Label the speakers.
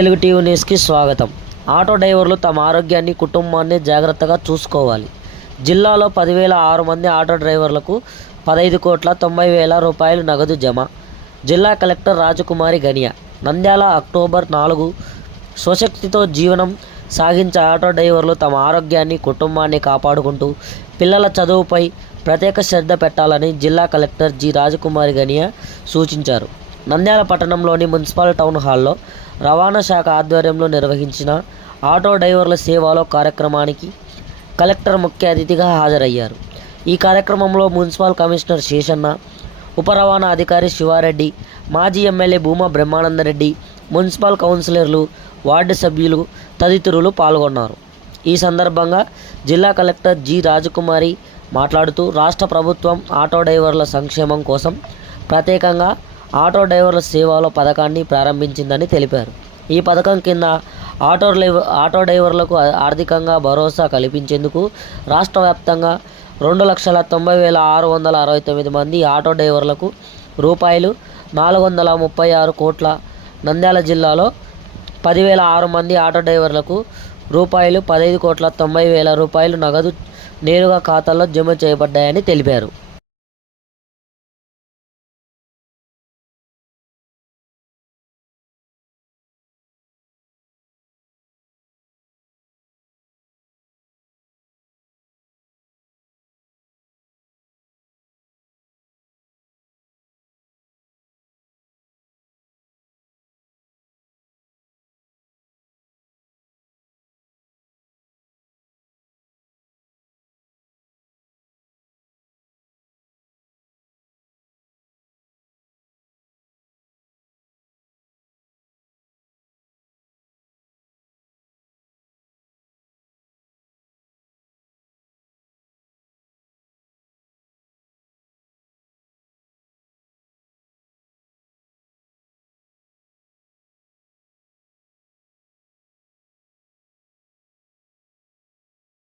Speaker 1: Telugu TV న్యూస్కి స్వాగతం. Auto డ్రైవర్లు తమ ఆరోగ్యాన్ని కుటుంబాన్ని జాగ్రత్తగా చూసుకోవాలి. జిల్లాలో పదివేల ఆరు మంది ఆటో డ్రైవర్లకు పదహైదు కోట్ల తొంభై వేల రూపాయలు నగదు జమ. జిల్లా collector Rajakumari Guinea. Nandyal October నాలుగు స్వశక్తితో జీవనం సాగించే ఆటో డ్రైవర్లు తమ ఆరోగ్యాన్ని కుటుంబాన్ని కాపాడుకుంటూ పిల్లల చదువుపై ప్రత్యేక శ్రద్ధ పెట్టాలని జిల్లా కలెక్టర్ జి రాజకుమారి గనియా సూచించారు. నంద్యాల పట్టణంలోని మున్సిపల్ టౌన్ హాల్లో రవాణా శాఖ ఆధ్వర్యంలో నిర్వహించిన ఆటో డ్రైవర్ల సేవలో కార్యక్రమానికి కలెక్టర్ ముఖ్య అతిథిగా హాజరయ్యారు. ఈ కార్యక్రమంలో మున్సిపల్ కమిషనర్ శేషన్న ఉప రవాణా అధికారి శివారెడ్డి మాజీ ఎమ్మెల్యే భూమా బ్రహ్మానందరెడ్డి మున్సిపల్ కౌన్సిలర్లు వార్డు సభ్యులు తదితరులు పాల్గొన్నారు. ఈ సందర్భంగా జిల్లా కలెక్టర్ జి రాజకుమారి మాట్లాడుతూ రాష్ట్ర ప్రభుత్వం ఆటో డ్రైవర్ల సంక్షేమం కోసం ప్రత్యేకంగా ఆటో డ్రైవర్ల సేవలో పథకాన్ని ప్రారంభించిందని తెలిపారు. ఈ పథకం కింద ఆటో ఆటో డ్రైవర్లకు ఆర్థికంగా భరోసా కల్పించేందుకు రాష్ట్ర వ్యాప్తంగా రెండు లక్షల తొంభై వేల ఆరు వందల అరవై తొమ్మిది మంది ఆటో డ్రైవర్లకు రూపాయలు నాలుగు వందల ముప్పై ఆరు కోట్ల నంద్యాల జిల్లాలో పదివేల ఆరు మంది ఆటో డ్రైవర్లకు రూపాయలు పదహైదు కోట్ల తొంభై వేల రూపాయలు నగదు నేరుగా ఖాతాలో జమ చేయబడ్డాయని తెలిపారు.